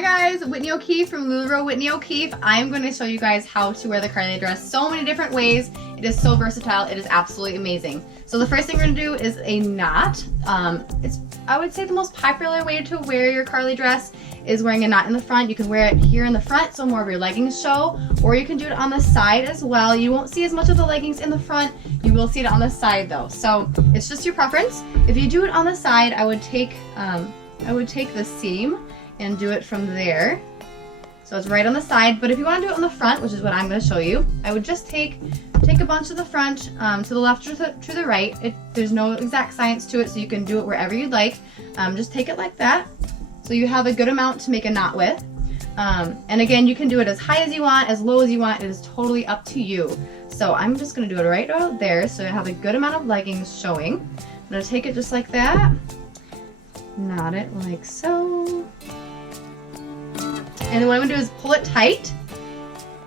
Hi guys, Whitney O'Keefe from LuLaRoe Whitney O'Keefe. I'm going to show you guys how to wear the Carly dress so many different ways. It is so versatile. It is absolutely amazing. So the first thing we're going to do is a knot. It's, I would say, the most popular way to wear your Carly dress is wearing a knot in the front. You can wear it here in the front so more of your leggings show, or you can do it on the side as well. You won't see as much of the leggings in the front. You will see it on the side though. So it's just your preference. If you do it on the side, I would take the seam and do it from there. So it's right on the side, but if you want to do it on the front, which is what I'm going to show you, I would just take a bunch of the front to the left or to the right. There's no exact science to it, so you can do it wherever you'd like. Just take it like that, so you have a good amount to make a knot with. And again, you can do it as high as you want, as low as you want. It is totally up to you. So I'm just going to do it right out there, so I have a good amount of leggings showing. I'm going to take it just like that, knot it like so. And then what I'm gonna do is pull it tight.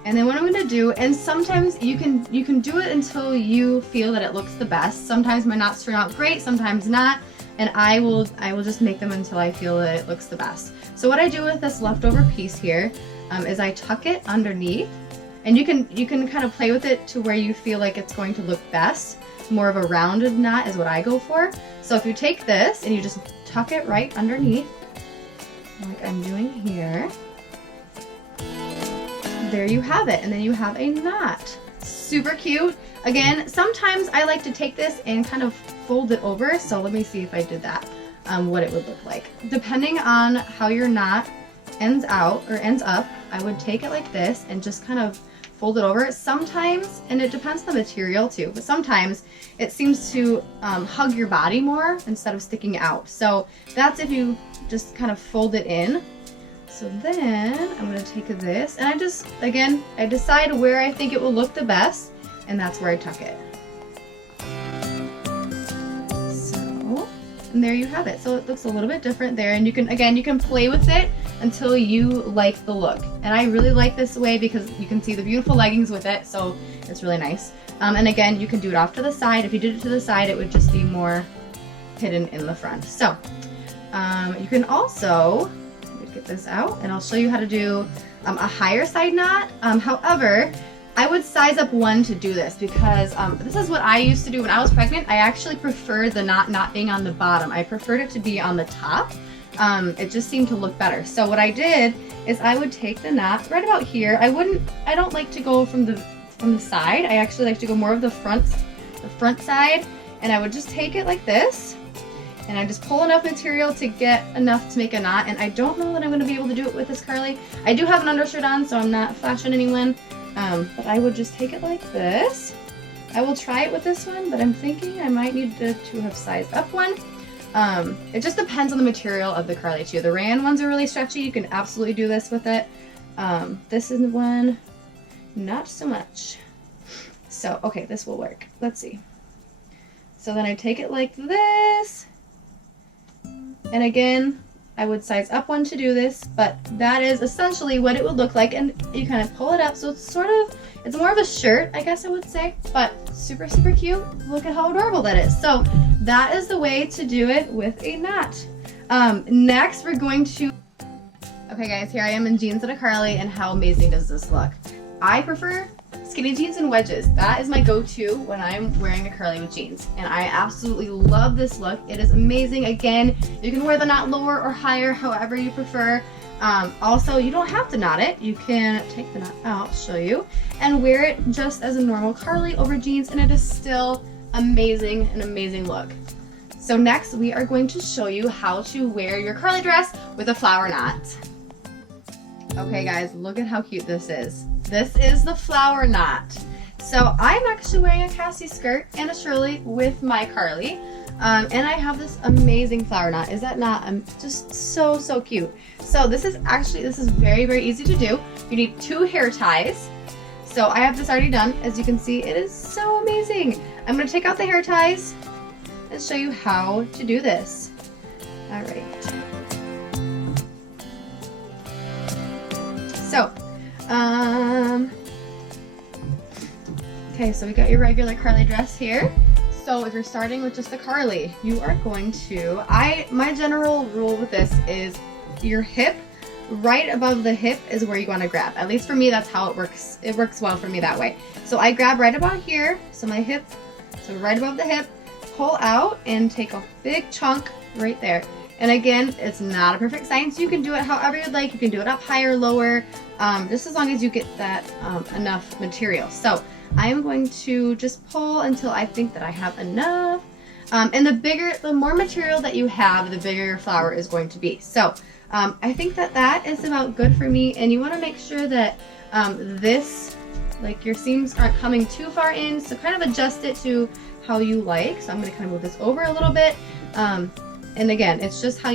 And then what I'm gonna do, and sometimes you can do it until you feel that it looks the best. Sometimes my knots turn out great, sometimes not. And I will just make them until I feel that it looks the best. So what I do with this leftover piece here is I tuck it underneath. And you can kind of play with it to where you feel like it's going to look best. More of a rounded knot is what I go for. So if you take this and you just tuck it right underneath, like I'm doing here, there you have it, and then you have a knot. Super cute. Again, sometimes I like to take this and kind of fold it over, so let me see if I did that, what it would look like. Depending on how your knot ends up, I would take it like this and just kind of fold it over. Sometimes, and it depends on the material too, but sometimes it seems to hug your body more instead of sticking out. So that's if you just kind of fold it in. So then I'm going to take this, and I decide where I think it will look the best, and that's where I tuck it. So, and there you have it. So it looks a little bit different there, and you can play with it until you like the look. And I really like this way because you can see the beautiful leggings with it, so it's really nice. And again, you can do it off to the side. If you did it to the side, it would just be more hidden in the front. So you can also get this out, and I'll show you how to do a higher side knot. However, I would size up one to do this because this is what I used to do when I was pregnant. I actually preferred the knot not being on the bottom. I preferred it to be on the top. It just seemed to look better. So what I did is I would take the knot right about here. I don't like to go from the side. I actually like to go more of the front side, and I would just take it like this. And I just pull enough material to get enough to make a knot, and I don't know that I'm going to be able to do it with this Carly. I do have an undershirt on, so I'm not flashing anyone, but I would just take it like this. I will try it with this one, but I'm thinking I might need to have sized up one. It just depends on the material of the Carly too. The rayon ones are really stretchy. You can absolutely do this with it. This is one, not so much. So, okay, this will work. Let's see. So then I take it like this. And again, I would size up one to do this, but that is essentially what it would look like. And you kind of pull it up, so it's more of a shirt, I guess I would say, but super, super cute. Look at how adorable that is. So that is the way to do it with a knot. Next, we're going to, okay guys, here I am in jeans and a Carly, and how amazing does this look? I prefer skinny jeans and wedges. That is my go-to when I'm wearing a Carly with jeans, and I absolutely love this look. It is amazing. Again, you can wear the knot lower or higher, however you prefer. Also, you don't have to knot it. You can take the knot out, I'll show you, and wear it just as a normal Carly over jeans, and it is still amazing, an amazing look. So next, we are going to show you how to wear your Carly dress with a flower knot. Okay guys, look at how cute this is. This is the flower knot. So I'm actually wearing a Cassie skirt and a Shirley with my Carly. And I have this amazing flower knot. Is that not just so, so cute? So this is very, very easy to do. You need 2 hair ties. So I have this already done. As you can see, it is so amazing. I'm gonna take out the hair ties and show you how to do this. All right. So, okay, so we got your regular Carly dress here. So if you're starting with just a Carly, you are going to, my general rule with this is your hip right above the hip is where you want to grab. At least for me, that's how it works. It works well for me that way. So I grab right about here, so my hip, so right above the hip, pull out and take a big chunk right there. And again, it's not a perfect science. You can do it however you'd like. You can do it up higher, lower, just as long as you get that enough material. So I'm going to just pull until I think that I have enough. And the more material that you have, the bigger your flower is going to be. So I think that that is about good for me. And you want to make sure that this, like your seams aren't coming too far in. So kind of adjust it to how you like. So I'm going to kind of move this over a little bit. And again, it's just how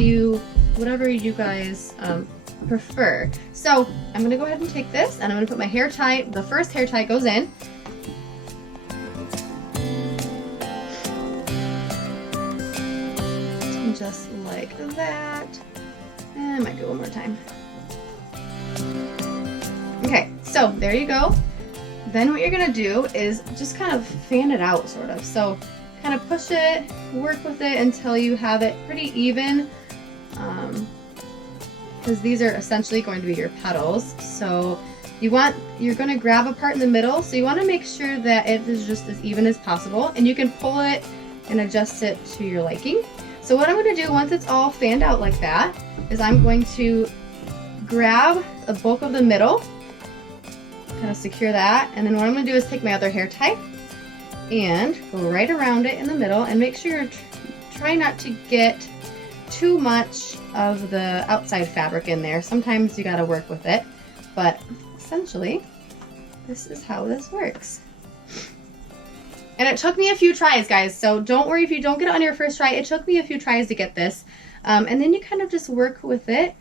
whatever you guys prefer. So I'm going to go ahead and take this and I'm going to put my hair tie. The first hair tie goes in. Just like that. And I might do it one more time. Okay, so there you go. Then what you're gonna do is just kind of fan it out, sort of. So kind of push it, work with it until you have it pretty even. Because these are essentially going to be your petals. So you're gonna grab a part in the middle. So you wanna make sure that it is just as even as possible. And you can pull it and adjust it to your liking. So what I'm going to do once it's all fanned out like that is I'm going to grab a bulk of the middle, kind of secure that, and then what I'm going to do is take my other hair tie and go right around it in the middle and make sure you're try not to get too much of the outside fabric in there. Sometimes you got to work with it, but essentially this is how this works. And it took me a few tries, guys, so don't worry if you don't get it on your first try. It took me a few tries to get this. And then you kind of just work with it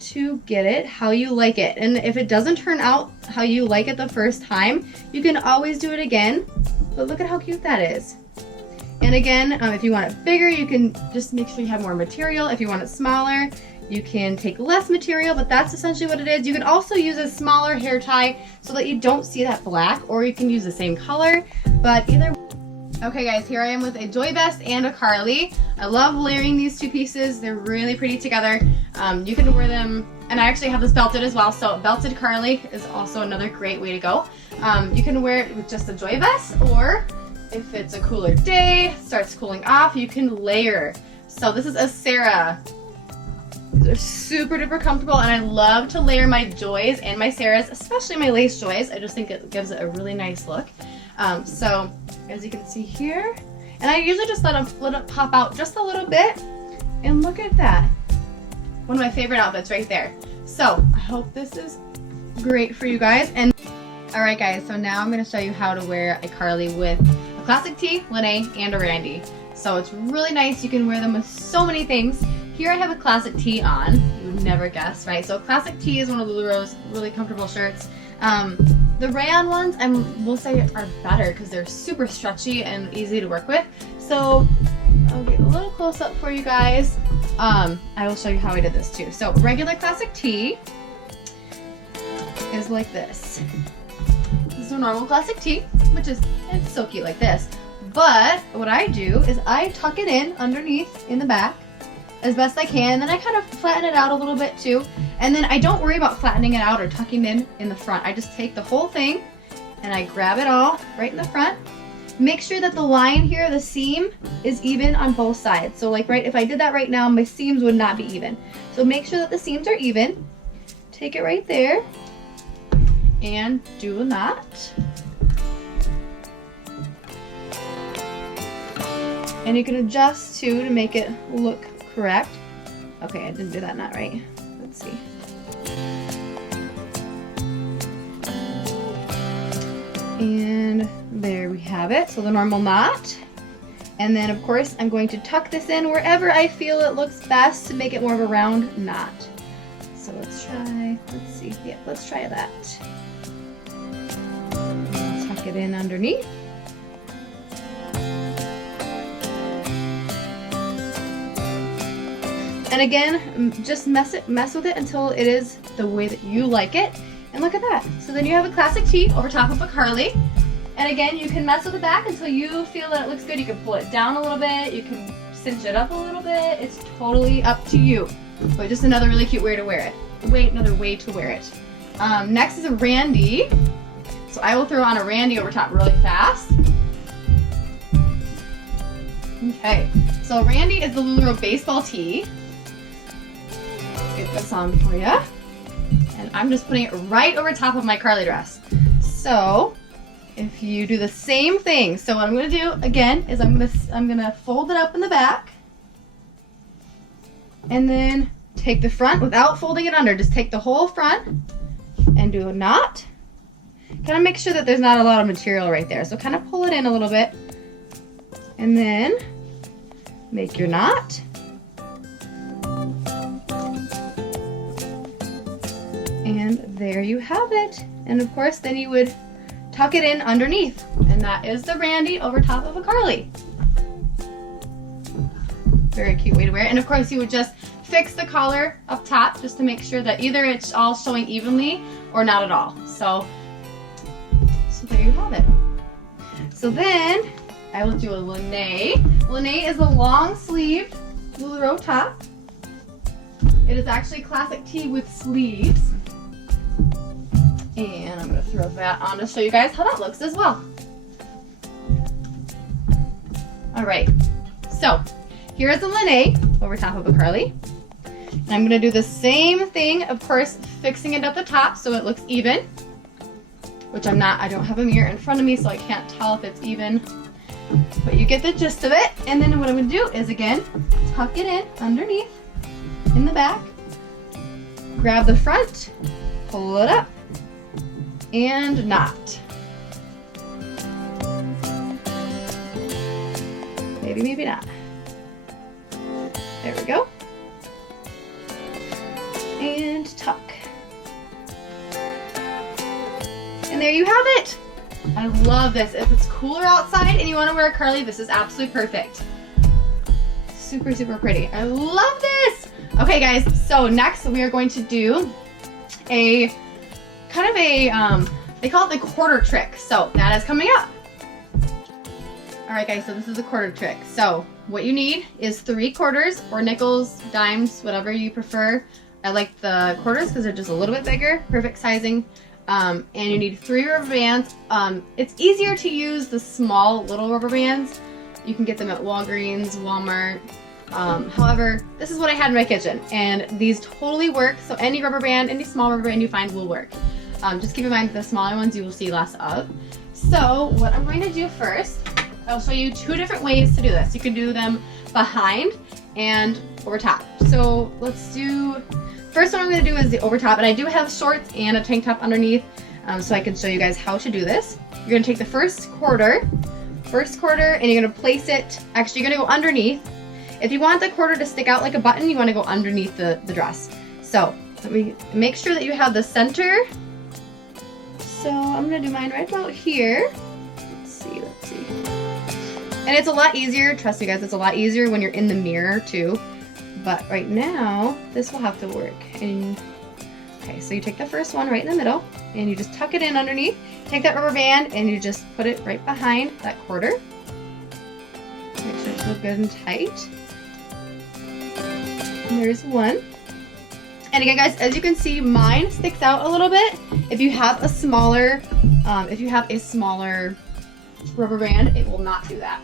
to get it how you like it. And if it doesn't turn out how you like it the first time, you can always do it again. But look at how cute that is. And again, if you want it bigger, you can just make sure you have more material. If you want it smaller, you can take less material, but that's essentially what it is. You can also use a smaller hair tie so that you don't see that black, or you can use the same color, but either. Okay guys, here I am with a Joy Vest and a Carly. I love layering these two pieces. They're really pretty together. You can wear them, and I actually have this belted as well, so belted Carly is also another great way to go. You can wear it with just a Joy Vest, or if it's a cooler day, starts cooling off, you can layer. So this is a Sarah. They're super duper comfortable, and I love to layer my Joys and my Sarahs, especially my lace Joys. I just think it gives it a really nice look. So as you can see here, and I usually just let it pop out just a little bit, and look at that. One of my favorite outfits right there. So I hope this is great for you guys. And all right guys, so now I'm going to show you how to wear a Carly with a classic tee, Lene, and a Randy. So it's really nice. You can wear them with so many things. Here I have a classic tee on. You would never guess, right? So classic tee is one of LuLaRoe's really comfortable shirts. The rayon ones, will say, are better because they're super stretchy and easy to work with. So I'll get a little close up for you guys. I will show you how I did this too. So regular classic tee is like this. This is a normal classic tee, which is, it's so cute like this. But what I do is I tuck it in underneath in the back as best I can, and then I kind of flatten it out a little bit too. And then I don't worry about flattening it out or tucking in the front. I just take the whole thing and I grab it all right in the front. Make sure that the line here, the seam, is even on both sides. So like if I did that right now, my seams would not be even. So make sure that the seams are even. Take it right there and do a knot. And you can adjust too to make it look correct. Okay, I didn't do that knot right. Let's see. And there we have it. So the normal knot. And then of course I'm going to tuck this in wherever I feel it looks best to make it more of a round knot. So let's see. Yeah, let's try that. Tuck it in underneath. And again, just mess with it until it is the way that you like it. And look at that. So then you have a classic tee over top of a Carly. And again, you can mess with the back until you feel that it looks good. You can pull it down a little bit. You can cinch it up a little bit. It's totally up to you. but just another really cute way to wear it. Another way to wear it. Next is a Randy. So I will throw on a Randy over top really fast. Okay, so Randy is the LuLaRoe baseball tee. Let's get this on for you. And I'm just putting it right over top of my Carly dress. So if you do the same thing, so what I'm gonna do again is I'm gonna fold it up in the back, and then take the front without folding it under. Just take the whole front and do a knot. Kind of make sure that there's not a lot of material right there. So kind of pull it in a little bit, and then make your knot. And there you have it. And of course, then you would tuck it in underneath. And that is the Randy over top of a Carly. Very cute way to wear it. And of course, you would just fix the collar up top just to make sure that either it's all showing evenly or not at all. So there you have it. So then I will do a Lene. Lene is a long sleeved LuLaRoe top. It is actually classic tee with sleeves. And I'm going to throw that on to show you guys how that looks as well. Alright, so here is a Lene over top of a Carly. And I'm going to do the same thing, of course, fixing it at the top so it looks even. Which I don't have a mirror in front of me so I can't tell if it's even. But you get the gist of it. And then what I'm going to do is, again, tuck it in underneath in the back. Grab the front, pull it up, and knot. Maybe, maybe not. There we go. And tuck. And there you have it. I love this. If it's cooler outside and you want to wear a Carly, this is absolutely perfect. Super, super pretty. I love this. Okay, guys, so next we are going to do a kind of a, they call it the quarter trick. So that is coming up. All right, guys, so this is the quarter trick. So what you need is 3 quarters or nickels, dimes, whatever you prefer. I like the quarters because they're just a little bit bigger, perfect sizing. And you need 3 rubber bands. It's easier to use the small little rubber bands. You can get them at Walgreens, Walmart. However, this is what I had in my kitchen, and these totally work. So any rubber band, any small rubber band you find will work. Just keep in mind the smaller ones you will see less of. So what I'm going to do first, I'll show you 2 different ways to do this. You can do them behind and over top. So let's do, first one I'm going to do is the over top, and I do have shorts and a tank top underneath, so I can show you guys how to do this. You're going to take the first quarter, and you're going to place it, actually you're going to go underneath. If you want the quarter to stick out like a button, you want to go underneath the dress. So let me make sure that you have the center. So I'm going to do mine right about here. Let's see. And it's a lot easier, trust me guys, it's a lot easier when you're in the mirror too. But right now, this will have to work. And, okay, so you take the first one right in the middle, and you just tuck it in underneath. Take that rubber band, and you just put it right behind that quarter. Make sure it's real good and tight. And there's one. And again, guys, as you can see, mine sticks out a little bit. If you have a smaller, rubber band, it will not do that.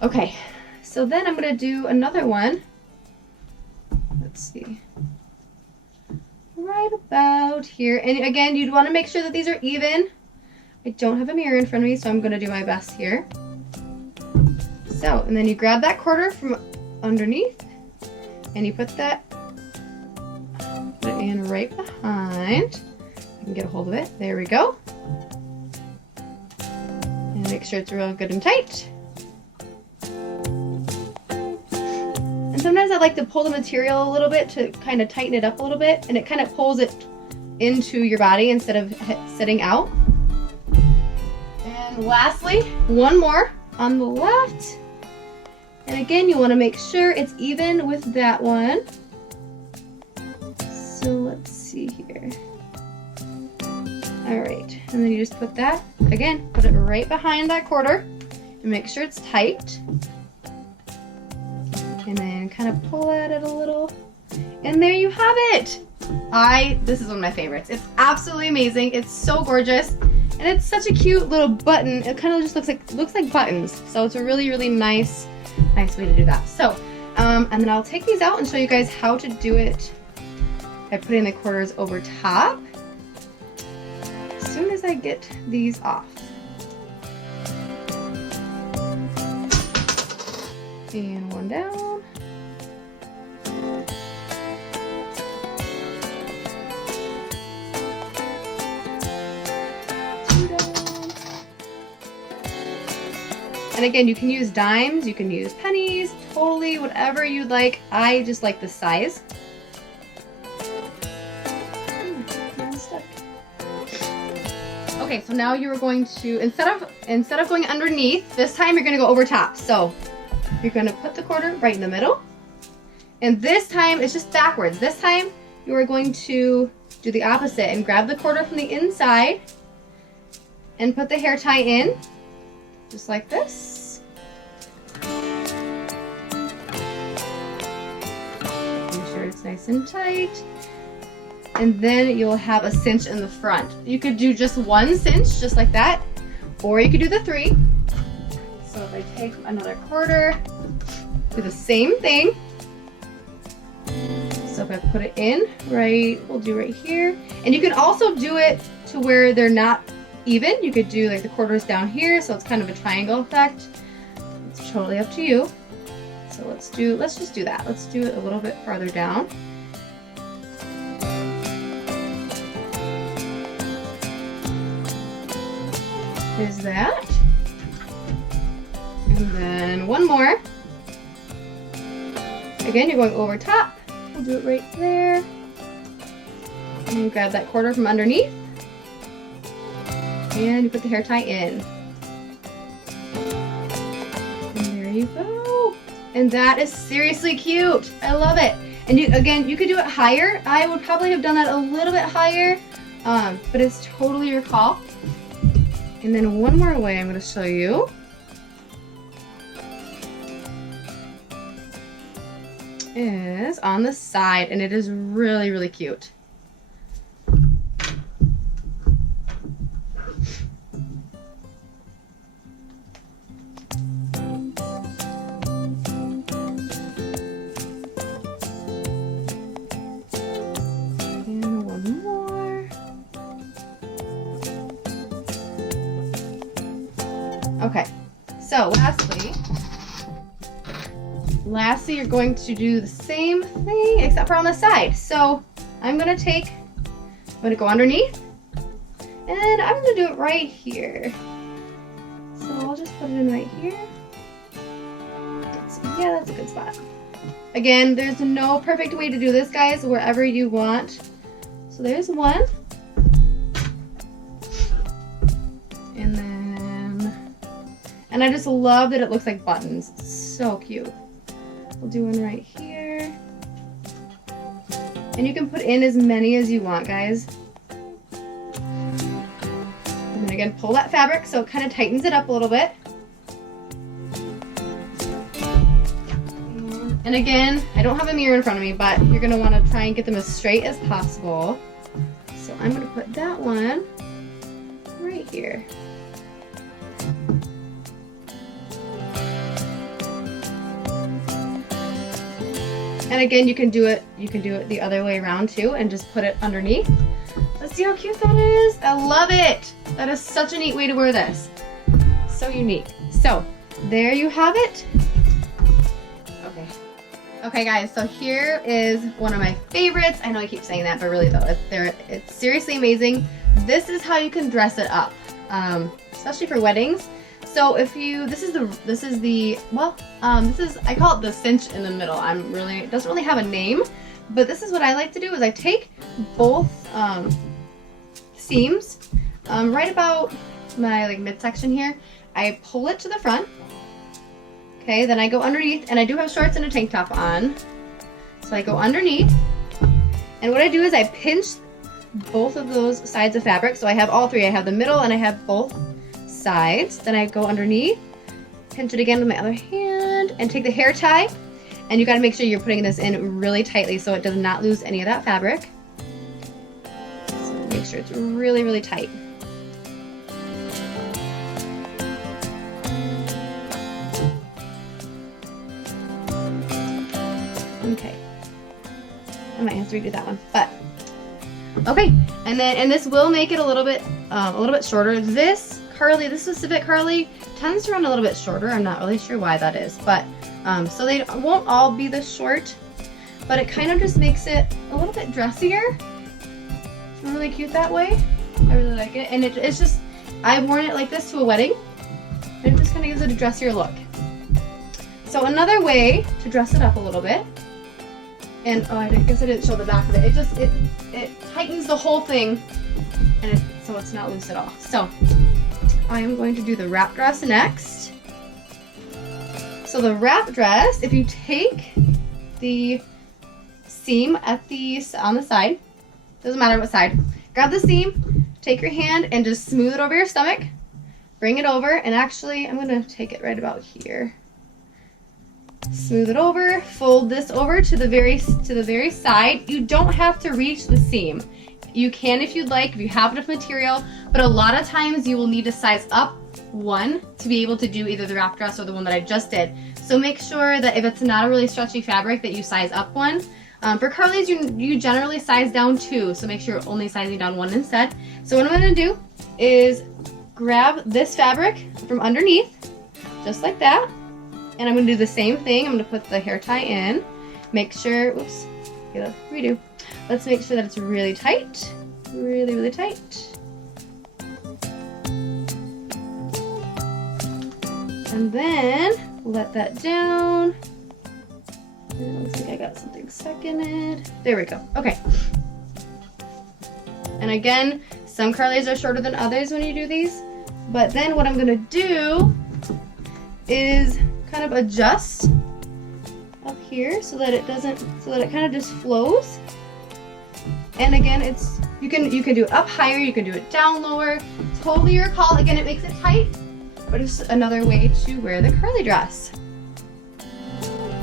Okay. So then I'm going to do another one. Let's see. Right about here. And again, you'd want to make sure that these are even. I don't have a mirror in front of me, so I'm going to do my best here. So, and then you grab that quarter from underneath, and you put it in right behind. I can get a hold of it. There we go. And make sure it's real good and tight. And sometimes I like to pull the material a little bit to kind of tighten it up a little bit, and it kind of pulls it into your body instead of sitting out. And lastly, one more on the left. And again, you want to make sure it's even with that one. So let's see here. All right, and then you just put that, again, put it right behind that quarter and make sure it's tight. And then kind of pull at it a little. And there you have it. This is one of my favorites. It's absolutely amazing. It's so gorgeous. And it's such a cute little button. It kind of just looks like buttons. So it's a really, really nice way to do that. So, and then I'll take these out and show you guys how to do it by putting the quarters over top. As soon as I get these off. And one down. Two down. And again, you can use dimes, you can use pennies, totally whatever you'd like. I just like the size. Okay, so now you are going to, instead of going underneath, this time you're going to go over top. So you're going to put the quarter right in the middle. And this time it's just backwards. This time you are going to do the opposite and grab the quarter from the inside and put the hair tie in, just like this. Make sure it's nice and tight. And then you'll have a cinch in the front. You could do just one cinch, just like that, or you could do the 3. So if I take another quarter, do the same thing. So if I put it in, we'll do right here. And you can also do it to where they're not even. You could do like the quarters down here, so it's kind of a triangle effect. It's totally up to you. So let's just do that. Let's do it a little bit farther down. Is that. And then one more. Again, you're going over top. We'll do it right there. And you grab that quarter from underneath. And you put the hair tie in. And there you go. And that is seriously cute. I love it. And again, you could do it higher. I would probably have done that a little bit higher, but it's totally your call. And then one more way I'm going to show you is on the side, and it is really, really cute. And one more. Okay, so lastly, you're going to do the same thing except for on the side. So I'm going to go underneath, and I'm going to do it right here. So I'll just put it in right here. Yeah, that's a good spot. Again, there's no perfect way to do this, guys, wherever you want. So there's one. And I just love that it looks like buttons. It's so cute. We'll do one right here. And you can put in as many as you want, guys. And then again, pull that fabric so it kind of tightens it up a little bit. And again, I don't have a mirror in front of me, but you're going to want to try and get them as straight as possible. So I'm going to put that one right here. And again, you can do it the other way around too, and just put it underneath. Let's see how cute that is. I love it. That is such a neat way to wear this. So unique. So there you have it. Okay guys, so here is one of my favorites. I know I keep saying that, but really though, it's seriously amazing. This is how you can dress it up, especially for weddings. So I call it the cinch in the middle. It doesn't really have a name, but this is what I like to do is I take both seams right about my midsection here. I pull it to the front. Okay, then I go underneath, and I do have shorts and a tank top on. So I go underneath, and what I do is I pinch both of those sides of fabric. So I have all three. I have the middle and I have both sides. Then I go underneath, pinch it again with my other hand, and take the hair tie. And you gotta make sure you're putting this in really tightly so it does not lose any of that fabric. So make sure it's really, really tight. Okay. I might have to redo that one, but okay. And this will make it a little bit shorter. This specific Carly tends to run a little bit shorter. I'm not really sure why that is, but so they won't all be this short, but it kind of just makes it a little bit dressier. It's really cute that way. I really like it, and it's just, I've worn it like this to a wedding, and it just kind of gives it a dressier look. So another way to dress it up a little bit, and oh, I guess I didn't show the back of it. It tightens the whole thing, and so it's not loose at all. So I am going to do the wrap dress next. So the wrap dress, if you take the seam on the side, doesn't matter what side, grab the seam, take your hand and just smooth it over your stomach, bring it over, and actually I'm gonna take it right about here. Smooth it over, fold this over to the very side. You don't have to reach the seam. You can if you'd like, if you have enough material, but a lot of times you will need to size up one to be able to do either the wrap dress or the one that I just did. So make sure that if it's not a really stretchy fabric that you size up one. For Carly's, you generally size down two, so make sure you're only sizing down one instead. So what I'm gonna do is grab this fabric from underneath, just like that, and I'm gonna do the same thing. I'm gonna put the hair tie in, make sure, whoops, gotta redo. Let's make sure that it's really tight, really, really tight. And then let that down. It looks like I got something stuck in it. There we go. Okay. And again, some Carlies are shorter than others when you do these. But then what I'm gonna do is kind of adjust up here so that it kind of just flows. And again, you can do it up higher, you can do it down lower. Totally your call. Again, it makes it tight, but it's another way to wear the curly dress.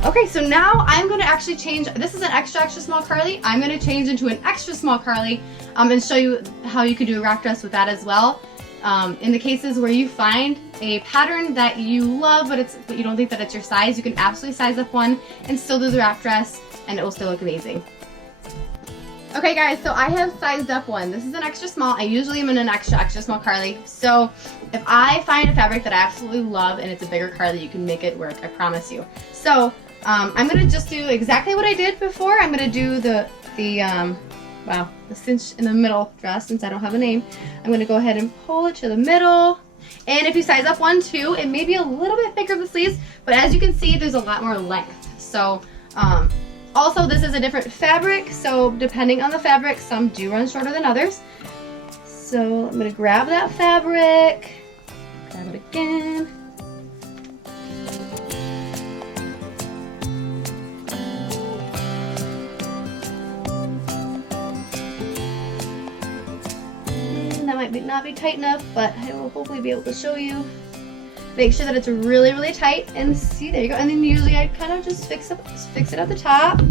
Okay, so now I'm going to actually change. This is an extra small Carly. I'm going to change into an extra small Carly and show you how you can do a wrap dress with that as well. In the cases where you find a pattern that you love, but you don't think that it's your size, you can absolutely size up one and still do the wrap dress, and it will still look amazing. Okay guys, so I have sized up one. This is an extra small. I usually am in an extra small Carly. So if I find a fabric that I absolutely love and it's a bigger Carly, you can make it work, I promise you. So I'm gonna just do exactly what I did before. I'm gonna do the cinch in the middle dress, since I don't have a name. I'm gonna go ahead and pull it to the middle. And if you size up one too, it may be a little bit thicker of the sleeves, but as you can see, there's a lot more length. So also, this is a different fabric, so depending on the fabric, some do run shorter than others. So I'm gonna grab that fabric, grab it again. And that might not be tight enough, but I will hopefully be able to show you. Make sure that it's really, really tight, and see, there you go. And then usually I kind of just fix it at the top.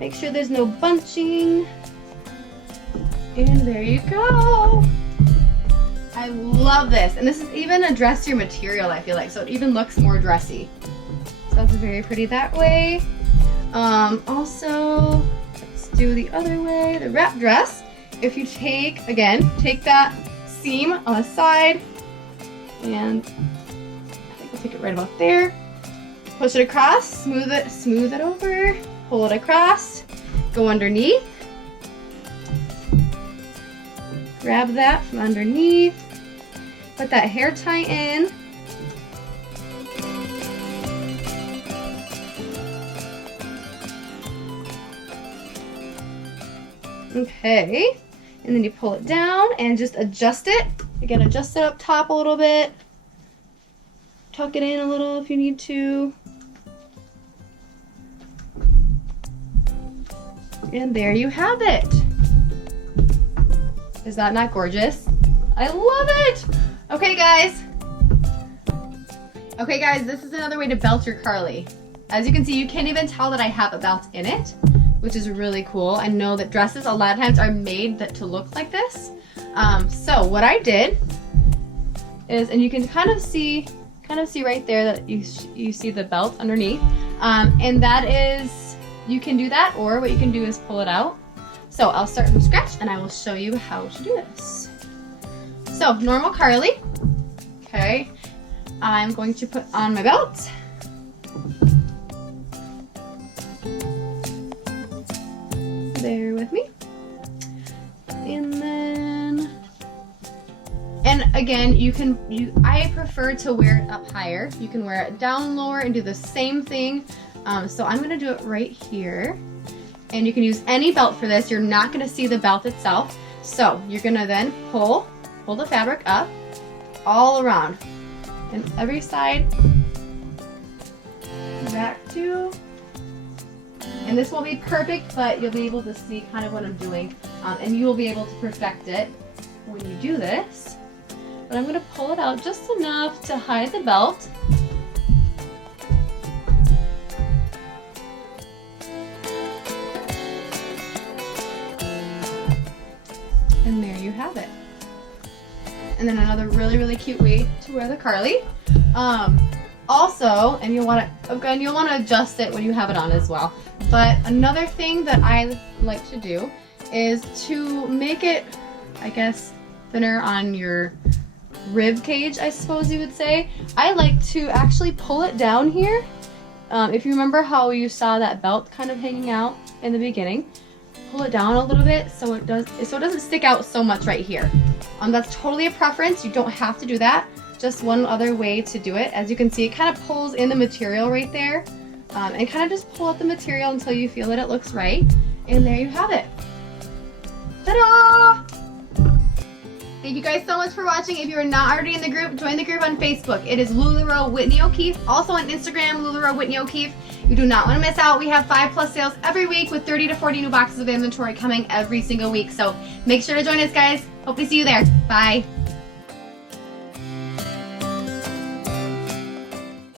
Make sure there's no bunching. And there you go. I love this. And this is even a dressier material, I feel like, so it even looks more dressy. So that's very pretty that way. Also, let's do the other way, the wrap dress. If you take that seam on the side, and take it right about there, push it across, smooth it over, pull it across, go underneath, grab that from underneath, put that hair tie in, okay, and then you pull it down and just adjust it. Again, adjust it up top a little bit. Tuck it in a little if you need to. And there you have it. Is that not gorgeous? I love it! Okay guys, this is another way to belt your Carly. as you can see, you can't even tell that I have a belt in it, which is really cool. I know that dresses a lot of times are made to look like this. So what I did is, and you can kind of see right there that you see the belt underneath, and that is, you can do that, or what you can do is pull it out. So I'll start from scratch and I will show you how to do this. So normal Carly. Okay, I'm going to put on my belt. Bear with me. And then, and again, I prefer to wear it up higher. You can wear it down lower and do the same thing. So I'm gonna do it right here. And you can use any belt for this. You're not gonna see the belt itself. So you're gonna then pull the fabric up all around and every side back to, and this won't be perfect, but you'll be able to see kind of what I'm doing, and you will be able to perfect it when you do this. But I'm gonna pull it out just enough to hide the belt. And there you have it. And then another really, really cute way to wear the Carly. Also, and you'll want to adjust it when you have it on as well. But another thing that I like to do is to make it, I guess, thinner on your rib cage, I suppose you would say. I like to actually pull it down here. If you remember how you saw that belt kind of hanging out in the beginning, pull it down a little bit so it doesn't stick out so much right here. That's totally a preference. You don't have to do that. Just one other way to do it. As you can see, it kind of pulls in the material right there, and kind of just pull out the material until you feel that it looks right. And there you have it. Ta-da! Thank you guys so much for watching. If you are not already in the group, join the group on Facebook. It is LuLaRoe Whitney O'Keefe. Also on Instagram, LuLaRoe Whitney O'Keefe. You do not want to miss out. We have 5+ sales every week with 30 to 40 new boxes of inventory coming every single week. So make sure to join us, guys. Hope to see you there. Bye.